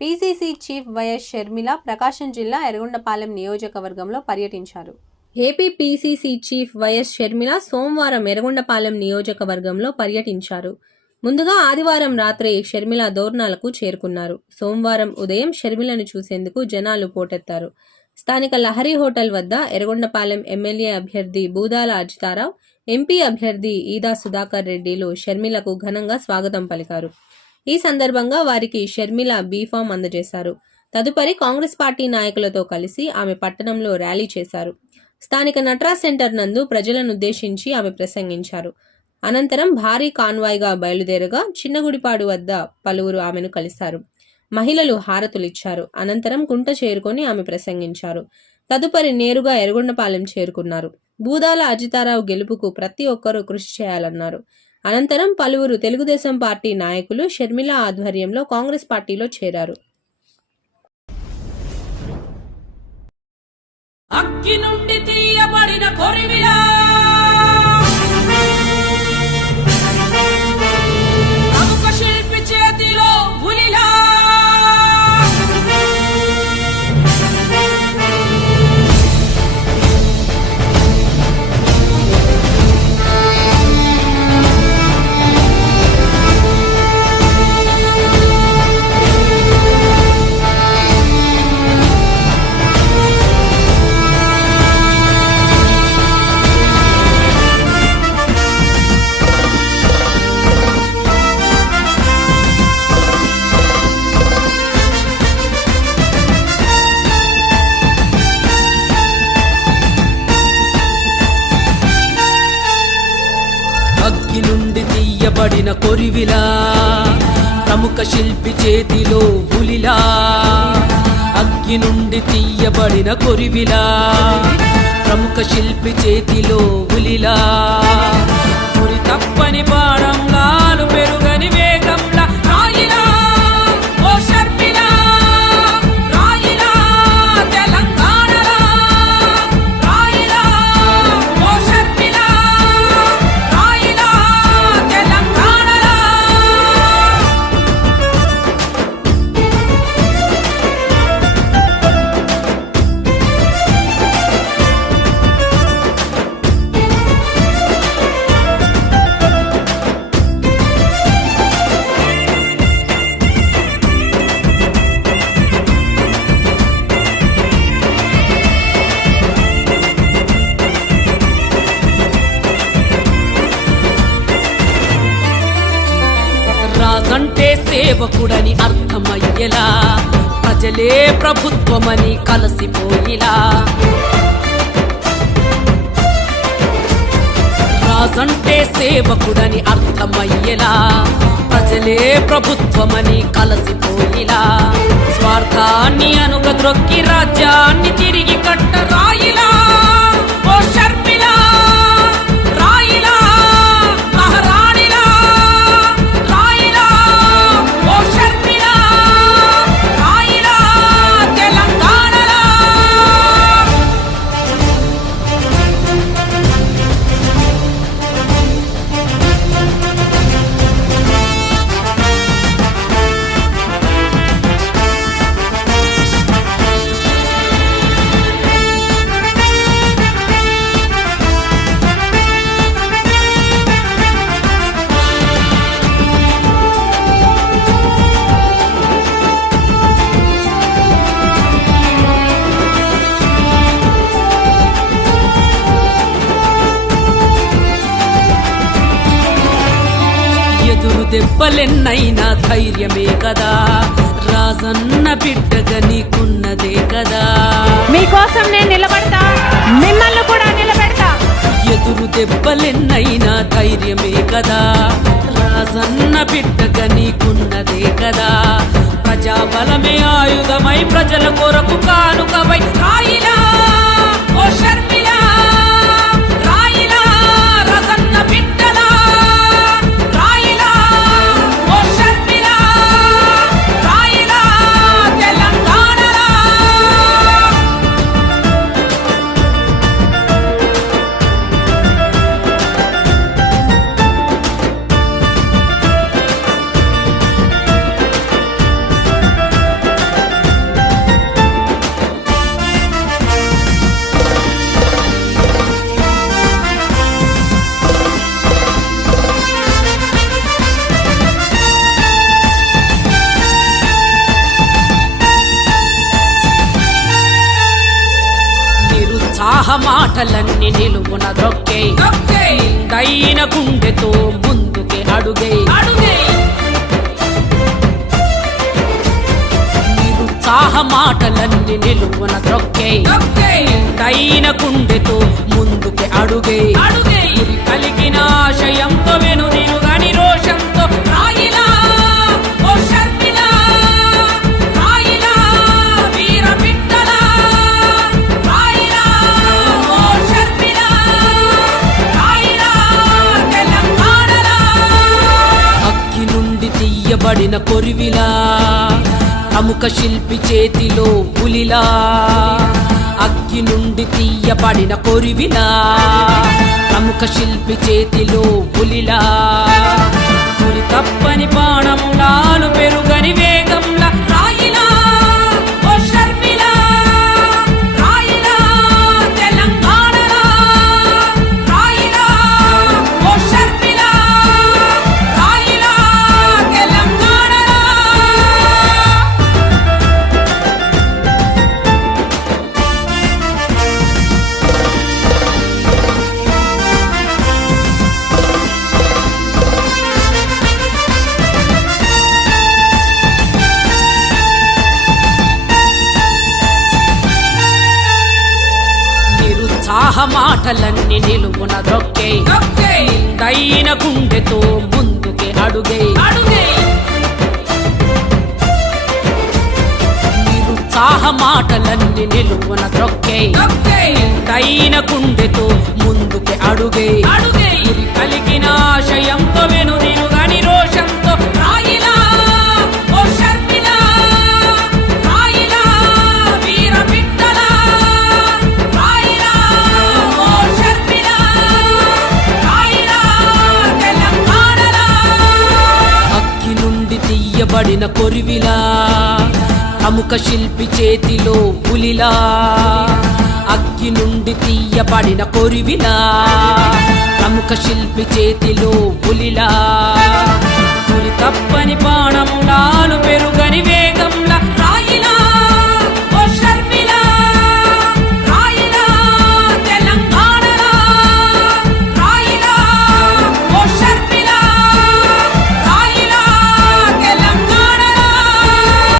PCC chief YS Sharmila Prakasam జిల్లా ఎర్రగొండపాలెం నియోజకవర్గంలో పర్యటించారు. AP PCC chief YS Sharmila సోమవారం ఎర్రగొండపాలెం నియోజకవర్గంలో పర్యటించారు. ముందుగా ఆదివారం రాత్రి షర్మిల దోర్నాలకు చేరుకున్నారు. సోమవారం ఉదయం షర్మిలను చూసేందుకు జనాలు పోటెత్తారు. స్థానిక లహరి హోటల్ వద్ద ఎర్రగొండపాలెం ఎమ్మెల్యే అభ్యర్థి బూదాల అజితారావు ఎంపీ అభ్యర్థి ఈదా సుధాకర్ రెడ్డిలు షర్మిలకు ఘనంగా స్వాగతం పలికారు. ఈ సందర్భంగా వారికి షర్మిల బీఫామ్ అందజేశారు. తదుపరి కాంగ్రెస్ పార్టీ నాయకులతో కలిసి ఆమె పట్టణంలో ర్యాలీ చేశారు. స్థానిక నట్రా సెంటర్ నందు ప్రజలనుద్దేశించి ఆమె ప్రసంగించారు. అనంతరం భారీ కాన్వాయ్గా బయలుదేరగా చిన్నగుడిపాడు వద్ద పలువురు ఆమెను కలిశారు. మహిళలు హారతులిచ్చారు. అనంతరం కుంట చేరుకొని ఆమె ప్రసంగించారు. తదుపరి నేరుగా ఎర్రగొండపాలెం చేరుకున్నారు. బూదాల అజితారావు గెలుపుకు ప్రతి ఒక్కరూ కృషి చేయాలన్నారు. అనంతరం పలువురు తెలుగుదేశం పార్టీ నాయకులు షర్మిల ఆధ్వర్యంలో కాంగ్రెస్ పార్టీలో చేరారు. అక్కి నుండి తీయబడిన కొరివిలా పడిన కొరివిలా ప్రముఖ శిల్పి చేతిలో పులిలా అగ్గి నుండి తీయబడిన కొరివిలా ప్రముఖ శిల్పి చేతిలో పులిలా పురి తప్పని పాడంలాలు పెరుగని సేవకుడని అర్థమయ్యేలా ప్రజలే ప్రభుత్వమని కలసిపోయిలా. రాజంటే సేవకుడని అర్థమయ్యేలా ప్రజలే ప్రభుత్వమని కలసిపోయిలా. స్వార్థాన్ని అనుగద్రొక్కి రాజ్యాన్ని తిరిగి కట్టరా దెబ్బలెన్నైనా ధైర్యమే కదా. రాజన్న బిడ్డగా నీకున్నదే కదా. మీకోసం నేను నిలబడతా మిమ్మల్ని కూడా నిలబెడతా. ఎదురు దెబ్బలెన్నైనా ధైర్యమే కదా. రాజన్న బిడ్డగా నీకున్నదే కదా. ప్రజాబలమే ఆయుధమై ప్రజల కొరకు కానుకవై నిరుత్సాహ మాటలన్నీ నిలువున దొక్కే నిందైన గుండెతో ముందుకే అడుగే నిరుత్సాహ మాటలన్నీ నిలువున దొక్కే నిందైన గుండెతో ముందుకే అడుగే కలిగిన ఆశయంతో వెను నిరుగని రోషంతో పడిన కొరివిలా అముక శిల్పి చేతిలో పులిలా అగ్గి నుండి తీయబడిన కొరివిలా ప్రముఖ శిల్పి చేతిలో పులిలా. పులి తప్పని బాణంలాలు పెరుగని మాటలన్నీ నిలువున దొక్కే. నిందైన గుండెతో ముందుకే అడుగే. నిరుత్సాహ మాటలన్నీ నిలువున దొక్కే. నిందైన గుండెతో ముందుకే అడుగే. గురి కలిగిన ఆశయంతో వెను నిరుగని రోషంతో రాయిలా పడిన కొరివిలా అముక శిల్పి చేతిలో పులిలా అగ్గి నుండి తీయబడిన కొరివిలా ప్రముఖ శిల్పి చేతిలో పులిలా. పులి తప్పని వేగం